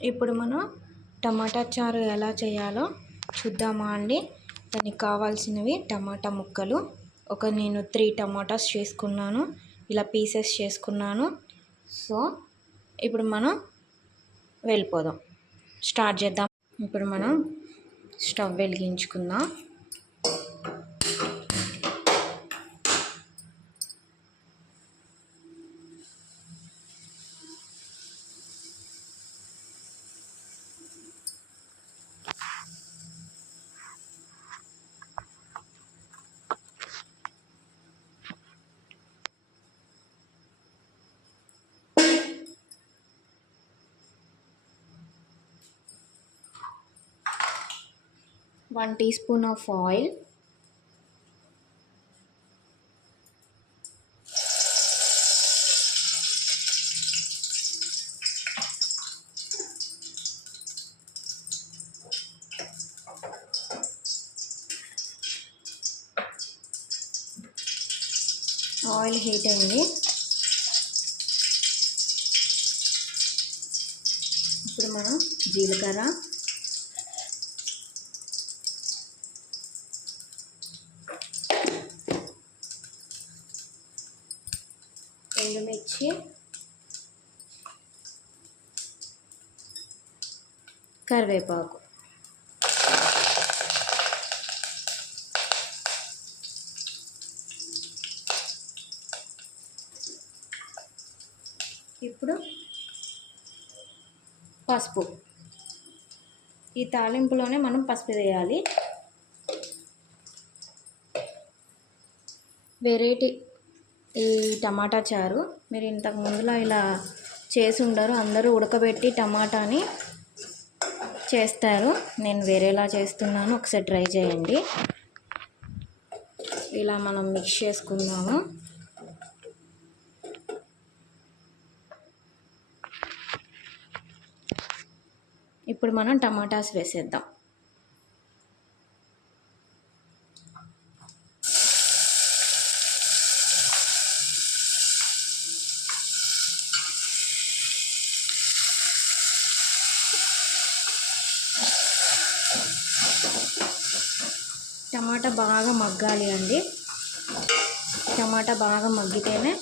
ఇప్పుడు మనం టమాటా చారు ఎలా చేయాలో చూద్దామా అండి. దానికి కావాల్సినవి టమాటా ముక్కలు, నేను 3 టమాటాస్ చేసుకున్నాను, ఇలా పీసెస్ చేసుకున్నాను. సో ఇప్పుడు మనం వెళ్ళిపోదాం, స్టార్ట్ చేద్దాం. ఇప్పుడు మనం స్టవ్ వెలిగించుకుందాం. One teaspoon of oil, oil heat అయింది. ఇప్పుడు మనం జీలకర్ర, ఎండుమిర్చి, కరివేపాకు, ఇప్పుడు పసుపు. ఈ తాలింపులోనే మనం పసుపు వేయాలి. వెరైటీ ఈ టమాటా చారు మీరు ఇంతకు ముందులో ఇలా చేసి ఉండరు. అందరూ ఉడకబెట్టి టమాటాని చేస్తారు, నేను వేరేలా చేస్తున్నాను. ఒకసారి ట్రై చేయండి. ఇలా మనం మిక్స్ చేసుకుందాము. ఇప్పుడు మనం టమాటాస్ వేసేద్దాం. టమాటా బాగా మగ్గాలి అండి. టమాటా బాగా మగ్గితేనే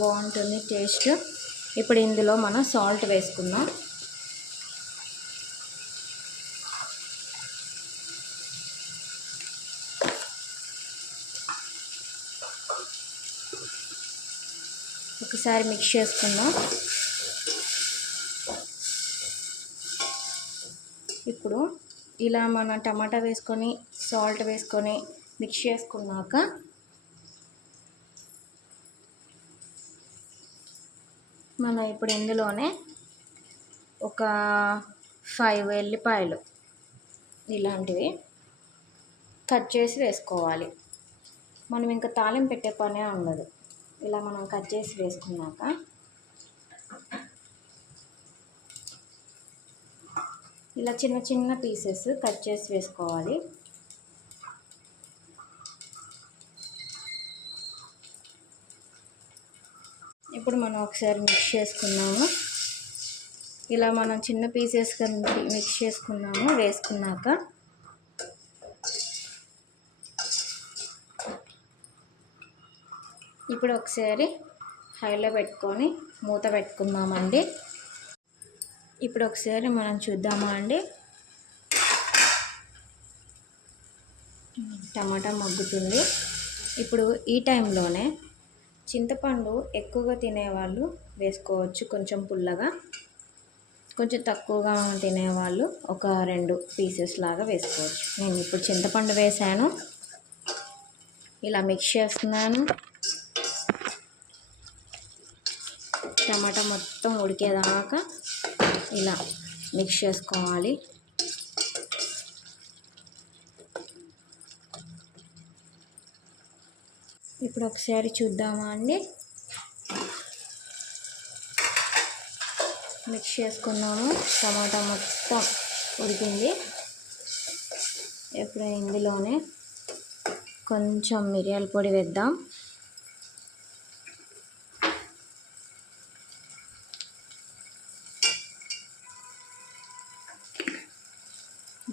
బాగుంటుంది టేస్ట్. ఇప్పుడు ఇందులో మనం సాల్ట్ వేసుకుందాం. ఒకసారి మిక్స్ చేసుకుందాం. ఇప్పుడు ఇలా మన టమాటా వేసుకొని సాల్ట్ వేసుకొని మిక్స్ చేసుకున్నాక మనం ఇప్పుడు ఇందులోనే ఒక 5 ఎల్లిపాయలు ఇలాంటివి కట్ చేసి వేసుకోవాలి. మనం ఇంకా తాలింపు పెట్టే పనే ఉండదు. ఇలా మనం కట్ చేసి వేసుకున్నాక ఇలా చిన్న చిన్న పీసెస్ కట్ చేసి వేసుకోవాలి. ఇప్పుడు మనం ఒకసారి మిక్స్ చేసుకున్నాము. ఇలా మనం చిన్న పీసెస్ మిక్స్ చేసుకున్నాము. వేసుకున్నాక ఇప్పుడు ఒకసారి హైలో పెట్టుకొని మూత పెట్టుకుందామండి. ఇప్పుడు ఒకసారి మనం చూద్దామా అండి. టమాటా మగ్గుతుంది. ఇప్పుడు ఈ టైంలోనే చింతపండు ఎక్కువగా తినేవాళ్ళు వేసుకోవచ్చు, కొంచెం పుల్లగా. కొంచెం తక్కువగా తినేవాళ్ళు ఒక 2 పీసెస్ లాగా వేసుకోవచ్చు. నేను ఇప్పుడు చింతపండు వేసాను. ఇలా మిక్స్ చేస్తున్నాను. టమాటా మొత్తం ఉడికేదాకా ఇలా మిక్స్ చేసుకోవాలి. ఇప్పుడు ఒకసారి చూద్దామా అండి. మిక్స్ చేసుకున్నాము. టమాటా మొత్తం ఉడికింది. ఇప్పుడు ఇందులోనే కొంచెం మిరియాల పొడి వేద్దాం.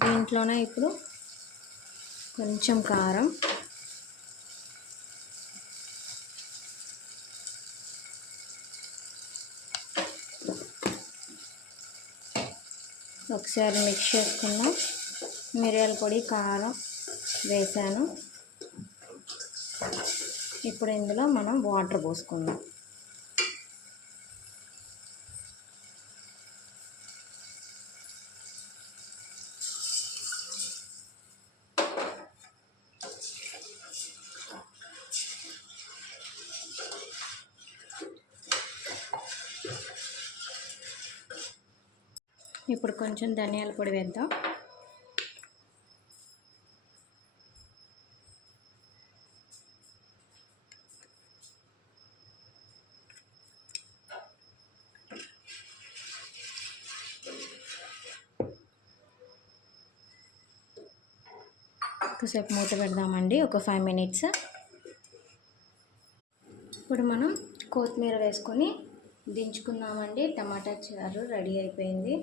దీంట్లోనే ఇప్పుడు కొంచెం కారం, ఒకసారి మిక్స్ చేసుకుందాం. మిరియాల పొడి, కారం వేసాను. ఇప్పుడు ఇందులో మనం వాటర్ పోసుకుందాం. ఇప్పుడు కొంచెం ధనియాల పొడి వేద్దాం. ఒకసేపు మూత పెడదామండి, ఒక 5 minutes. ఇప్పుడు మనం కొత్తిమీర వేసుకొని దించుకుందామండి. టమాటా చారు రెడీ అయిపోయింది.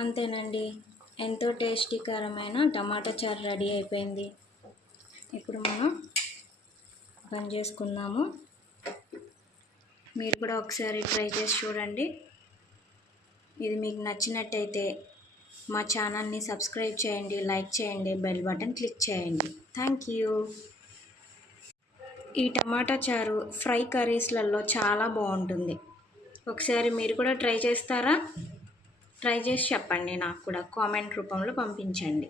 అంతేనండి, ఎంతో టేస్టీకరమైన టమాటా చారు రెడీ అయిపోయింది. ఇప్పుడు మనం బంద్ చేసుకుందాము. మీరు కూడా ఒకసారి ట్రై చేసి చూడండి. ఇది మీకు నచ్చినట్టయితే మా ఛానల్ని సబ్స్క్రైబ్ చేయండి, లైక్ చేయండి, బెల్ బటన్ క్లిక్ చేయండి. Thank you. ఈ టమాటా చారు ఫ్రై కర్రీస్లలో చాలా బాగుంటుంది. ఒకసారి మీరు కూడా ట్రై చేస్తారా? ట్రై చేసి చెప్పండి, నాకు కూడా కామెంట్ రూపంలో పంపించండి.